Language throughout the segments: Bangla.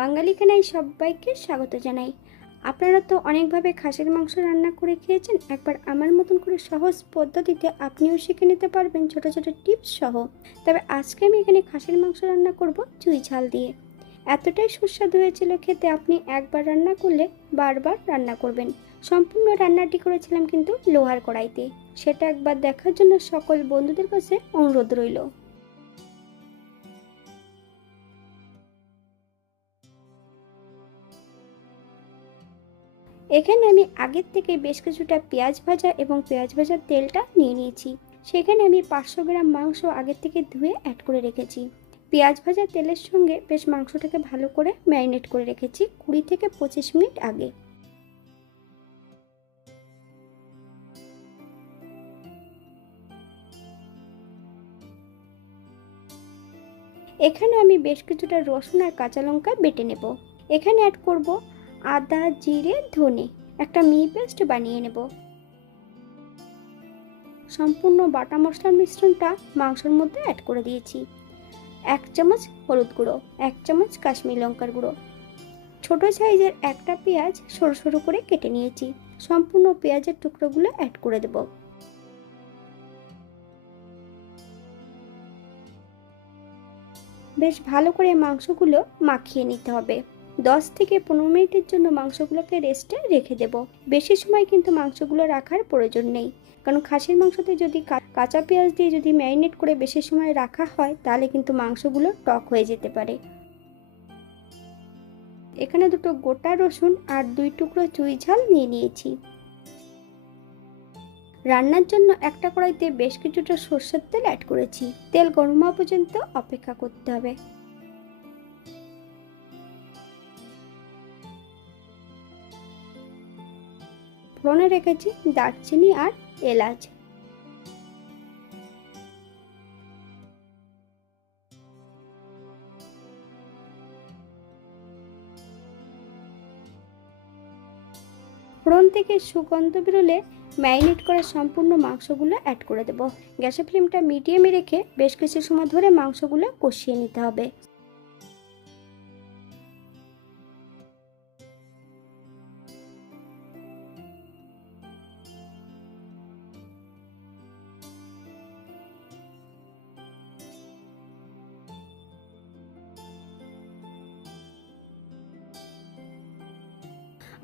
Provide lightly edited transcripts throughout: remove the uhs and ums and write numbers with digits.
বাঙালি খানায় সবাইকে স্বাগত জানাই। আপনারা তো অনেকভাবে খাসির মাংস রান্না করে খেয়েছেন। একবার আমার মতন করে সহজ পদ্ধতিতে আপনিও শিখে নিতে পারবেন ছোট ছোট টিপস সহ। তবে আজকে আমি এখানে খাসির মাংস রান্না করব চুই ঝাল দিয়ে। এতটাই সুস্বাদু হয়েছিল খেতে, আপনি একবার রান্না করলে বারবার রান্না করবেন। সম্পূর্ণ রান্নাটি করেছিলাম কিন্তু লোহার কড়াইতে। সেটা একবার দেখার জন্য সকল বন্ধুদের কাছে অনুরোধ রইল। এখানে আমি আগের থেকে বেশ কিছুটা পেঁয়াজ ভাজা এবং পেঁয়াজ ভাজার তেলটা নিয়ে নিয়েছি। সেখানে আমি 500 গ্রাম মাংস আগের থেকে ধুয়ে অ্যাড করে রেখেছি। পেঁয়াজ ভাজা তেলের সঙ্গে বেশ মাংসটাকে ভালো করে ম্যারিনেট করে রেখেছি 20 থেকে 25 মিনিট আগে। এখানে আমি বেশ কিছুটা রসুন আর কাঁচা লঙ্কা বেটে নেব। এখানে অ্যাড করব আদা, জিরে, ধনে, একটা মিহি পেস্ট বানিয়ে নেব। সম্পূর্ণ বাটা মশলার মিশ্রণটা মাংসের মধ্যে অ্যাড করে দিয়েছি। 1 চামচ হলুদ গুঁড়ো, 1 চামচ কাশ্মীরি লঙ্কার গুঁড়ো, ছোট সাইজের একটা পেঁয়াজ সরু সরু করে কেটে নিয়েছি। সম্পূর্ণ পেঁয়াজের টুকরোগুলো অ্যাড করে দেব। বেশ ভালো করে মাংসগুলো মাখিয়ে নিতে হবে। 10 থেকে 15 মিনিটের জন্য মাংসগুলোকে রেস্টে রেখে দেব। বেশি সময় কিন্তু মাংসগুলো রাখার প্রয়োজন নেই, কারণ খাসির মাংসতে যদি কাঁচা পেঁয়াজ দিয়ে যদি ম্যারিনেট করে বেশি সময় রাখা হয় তাহলে কিন্তু মাংসগুলো টক হয়ে যেতে পারে। এখানে দুটো গোটা রসুন আর 2 টুকরো চুই ঝাল নিয়ে নিয়েছি। রান্নার জন্য একটা কড়াইতে বেশ কিছুটা সরষের তেল অ্যাড করেছি। তেল গরম হওয়া পর্যন্ত অপেক্ষা করতে হবে। ফোড়নে রেখেছি দারচিনি আর এলাচ। ফোড়ন থেকে সুগন্ধ বেরোলে ম্যারিনেট করা সম্পূর্ণ মাংসগুলো অ্যাড করে দেব। গ্যাসের ফ্লেমটা মিডিয়ামে রেখে বেশ কিছু সময় ধরে মাংসগুলো কষিয়ে নিতে হবে।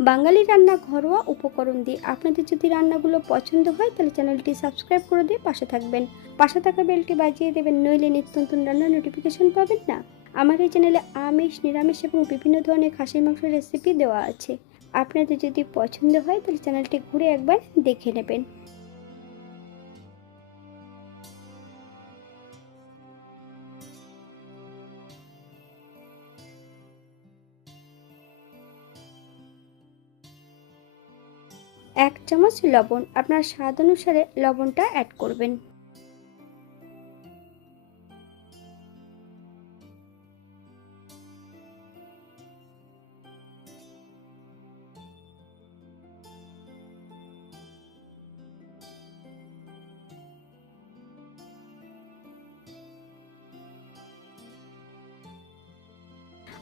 বাঙালি রান্না ঘরোয়া উপকরণ দিয়ে। আপনাদের যদি রান্নাগুলো পছন্দ হয় তাহলে চ্যানেলটি সাবস্ক্রাইব করে দিয়ে পাশে থাকবেন। পাশে থাকা বেলটি বাজিয়ে দেবেন, নইলে নিত্য নতুন রান্নার নোটিফিকেশন পাবেন না। আমার এই চ্যানেলে আমিষ, নিরামিষ এবং বিভিন্ন ধরনের খাসির মাংসের রেসিপি দেওয়া আছে। আপনাদের যদি পছন্দ হয় তাহলে চ্যানেলটি ঘুরে একবার দেখে নেবেন। এক চামচ লবণ, আপনার স্বাদ অনুসারে লবণটা অ্যাড করবেন।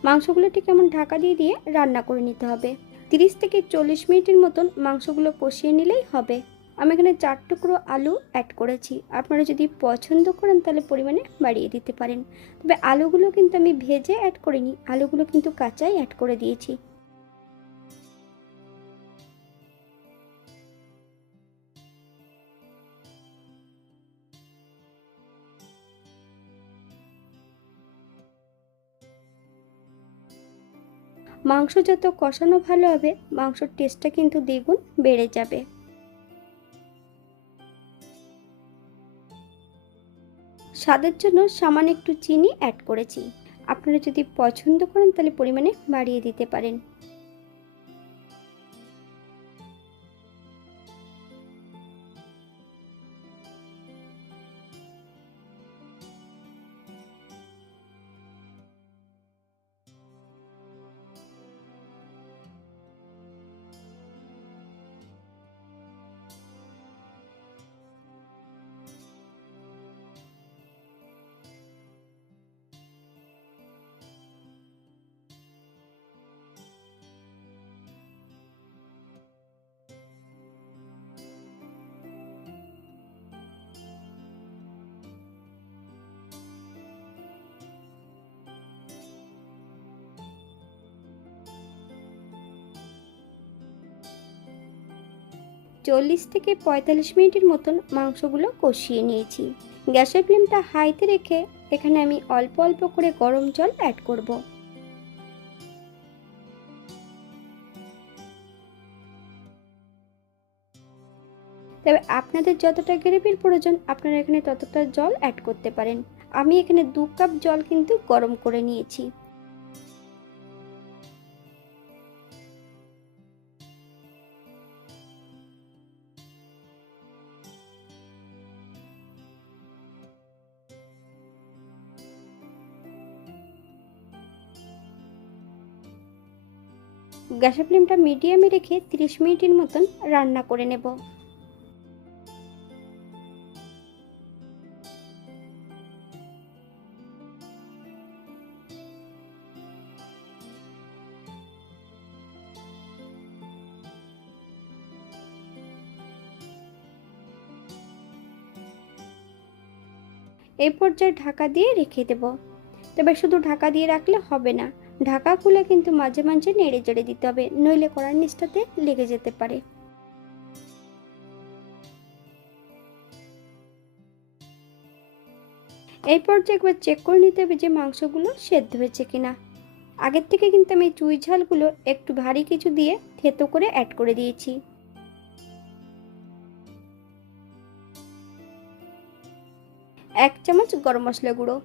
মাংসগুলোকে কেমন ঢাকা দিয়ে দিয়ে রান্না করে নিতে হবে। 30 থেকে 40 মিনিটের মতন মাংসগুলো কষিয়ে নিলেই হবে। আমি এখানে 4 টুকরো আলু অ্যাড করেছি। আপনারা যদি পছন্দ করেন তাহলে পরিমাণে বাড়িয়ে দিতে পারেন। তবে আলুগুলো কিন্তু আমি ভেজে অ্যাড করিনি, আলুগুলো কিন্তু কাঁচাই অ্যাড করে দিয়েছি। মাংস যত কষানো ভালো হবে, মাংসের টেস্টটা কিন্তু দ্বিগুণ বেড়ে যাবে। স্বাদের জন্য সামান্য একটু চিনি অ্যাড করেছি। আপনারা যদি পছন্দ করেন তাহলে পরিমাণে বাড়িয়ে দিতে পারেন। 40 থেকে 45 মিনিটের মতন মাংসগুলো কষিয়ে নিয়েছি। গ্যাসের ফ্লেমটা হাইতে রেখে এখানে আমি অল্প অল্প করে গরম জল অ্যাড করব। তবে আপনাদের যতটা গ্রেভির প্রয়োজন আপনারা এখানে ততটা জল অ্যাড করতে পারেন। আমি এখানে 2 কাপ জল কিন্তু গরম করে নিয়েছি। গ্যাসের ফ্লেমটা মিডিয়ামে রেখে 30 মিনিটের মতন রান্না করে নেব। এই পর্যায়ে ঢাকা দিয়ে রেখে দেব। তবে শুধু ঢাকা দিয়ে রাখলে হবে না, ঢাকা খুলে কিন্তু মাঝে মাঝে নেড়ে চেড়ে দিতে হবে, নইলে কড়ার নিচটাতে লেগে যেতে পারে। এই পর্যায়ে একবার চেক করে নিতে হবে যে মাংসগুলো সেদ্ধ হয়েছে কিনা। আগের থেকে কিন্তু আমি চুই ঝালগুলো একটু ভারী কিছু দিয়ে থেতো করে অ্যাড করে দিয়েছি। 1 চামচ গরম মশলা গুঁড়ো,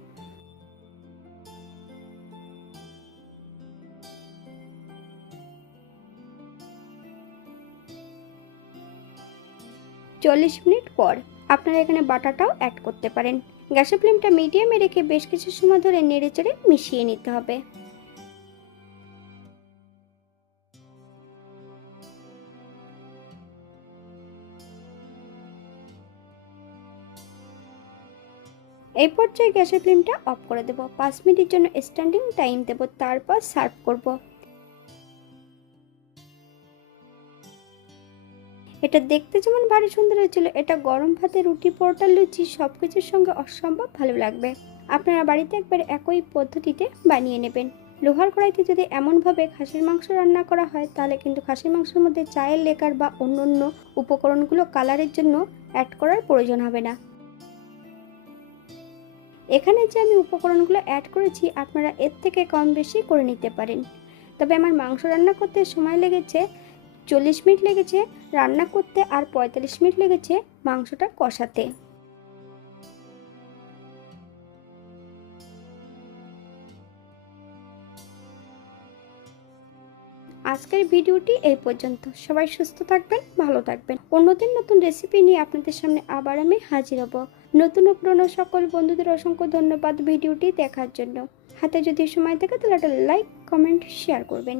40 মিনিট পর আপনারা এখানে বাটাটাও অ্যাড করতে পারেন। গ্যাসের ফ্লেমটা মিডিয়ামে রেখে বেশ কিছু সময় ধরে নেড়েচেড়ে মিশিয়ে নিতে হবে। এই পর্যায়ে গ্যাসের ফ্লেমটা অফ করে দেব। 5 মিনিটের জন্য স্ট্যান্ডিং টাইম দেব, তারপর সার্ভ করব। এটা দেখতে যেমন ভারী সুন্দর হয়েছিল, এটা গরম ভাতে, রুটি, পরোটা, লুচি সবকিছুর সঙ্গে অসম্ভব ভালো লাগবে। আপনারা বাড়িতে একবার একই পদ্ধতিতে বানিয়ে নেবেন। লোহার কড়াইতে যদি এমনভাবে খাসির মাংস রান্না করা হয় তাহলে কিন্তু খাসির মাংসের মধ্যে চায়ের লেকার বা অন্য উপকরণগুলো কালারের জন্য অ্যাড করার প্রয়োজন হবে না। এখানে যে আমি উপকরণগুলো অ্যাড করেছি আপনারা এর থেকে কম বেশি করে নিতে পারেন। তবে আমার মাংস রান্না করতে সময় লেগেছে 40 মিনিট লেগেছে রান্না করতে, আর 45 মিনিট লেগেছে মাংসটা কষাতে। আজকের ভিডিওটি এই পর্যন্ত। সবাই সুস্থ থাকবেন, ভালো থাকবেন। অন্যদিন নতুন রেসিপি নিয়ে আপনাদের সামনে আবার আমি হাজির হব। নতুন ও পুরনো সকল বন্ধুদের অসংখ্য ধন্যবাদ ভিডিওটি দেখার জন্য। হাতে যদি সময় থাকে তাহলে একটা লাইক, কমেন্ট, শেয়ার করবেন।